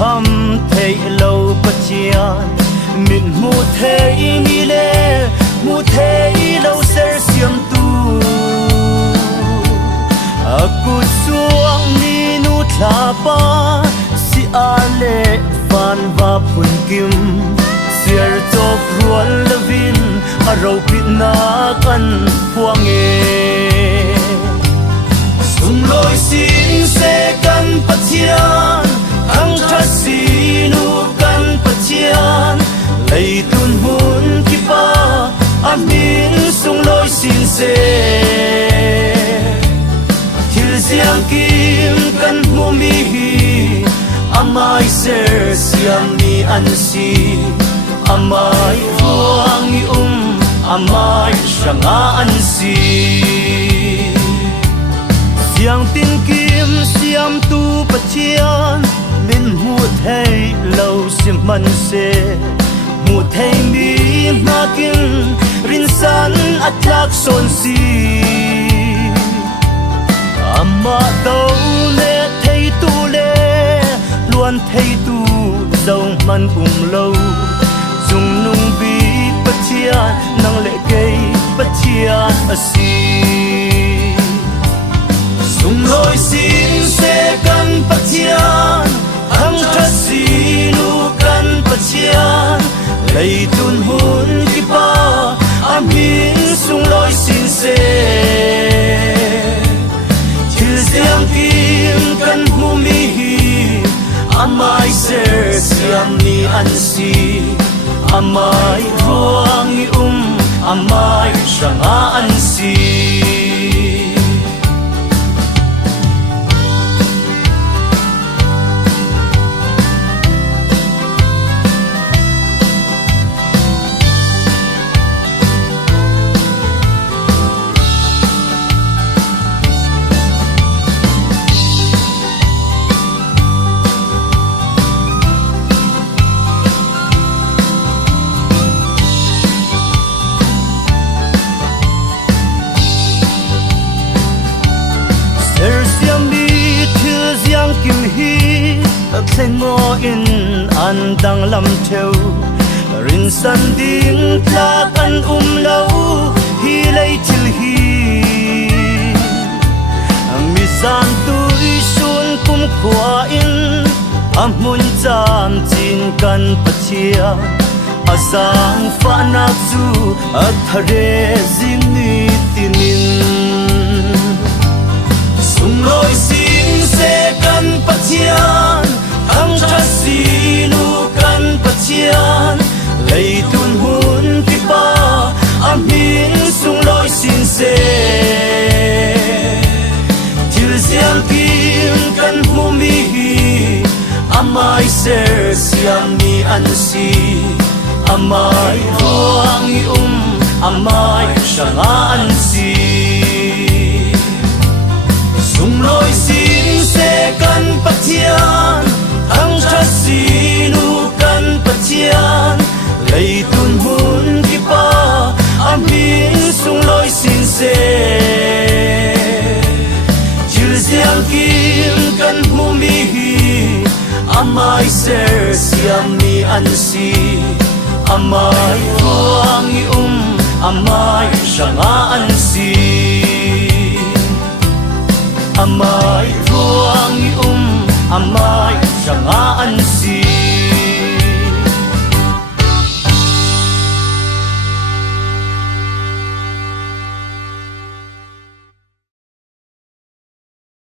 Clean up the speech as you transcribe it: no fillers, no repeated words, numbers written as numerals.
thăm thấy lâu bất chian mình mu thấy mi lệ mu thấy lâu ser xiêm tu aku suang mi nu thla pa si ale van va phun kim siar chop rual lovin aro pitna kan puange sum loi sin se kan pathian ang thasinu kan pathian lei tun hun ki pa amin sung loi sin se thil siang kim kan mu mi amai ser siam ni an si amai huang i amai shanga an si siang tin kim siam tu pathian min mu thei lo sim man se mu thei mi na kin rin san atlak son si amma do le thei tu le luan thei tu dâu man lâu dùng nung bi pathian nang le cây pathian asi dùng lối xin se kan pathian hang thasi nu kan pathian lei tun hun ki pa amin sung lối xin se thil siang kim kan mu mi amai ser siam ni an si amai ruang i amai shanga an si sen mo in an dang lam theo rin san ding tla kan lo hi lei til hi mi san tu sun kum kwa in amun cham chin kan pachia asang fa na chu athare zin ni tinin sum loi sin se kan pathian ang thasinu kan pathian lei tun hun ki pa amin sung loi sin se thil siang kim kan mu mi amai ser siam ni an si amai ruang i amai shanga an si sung loi sin se kan pathian ang thasinu kan pathian lei tun hun ki pa amin sung loi sin se thil siang kim kan mu mi amai ser siam ni an si amai ruang i amai shanga an si amai ruang i amai shanga an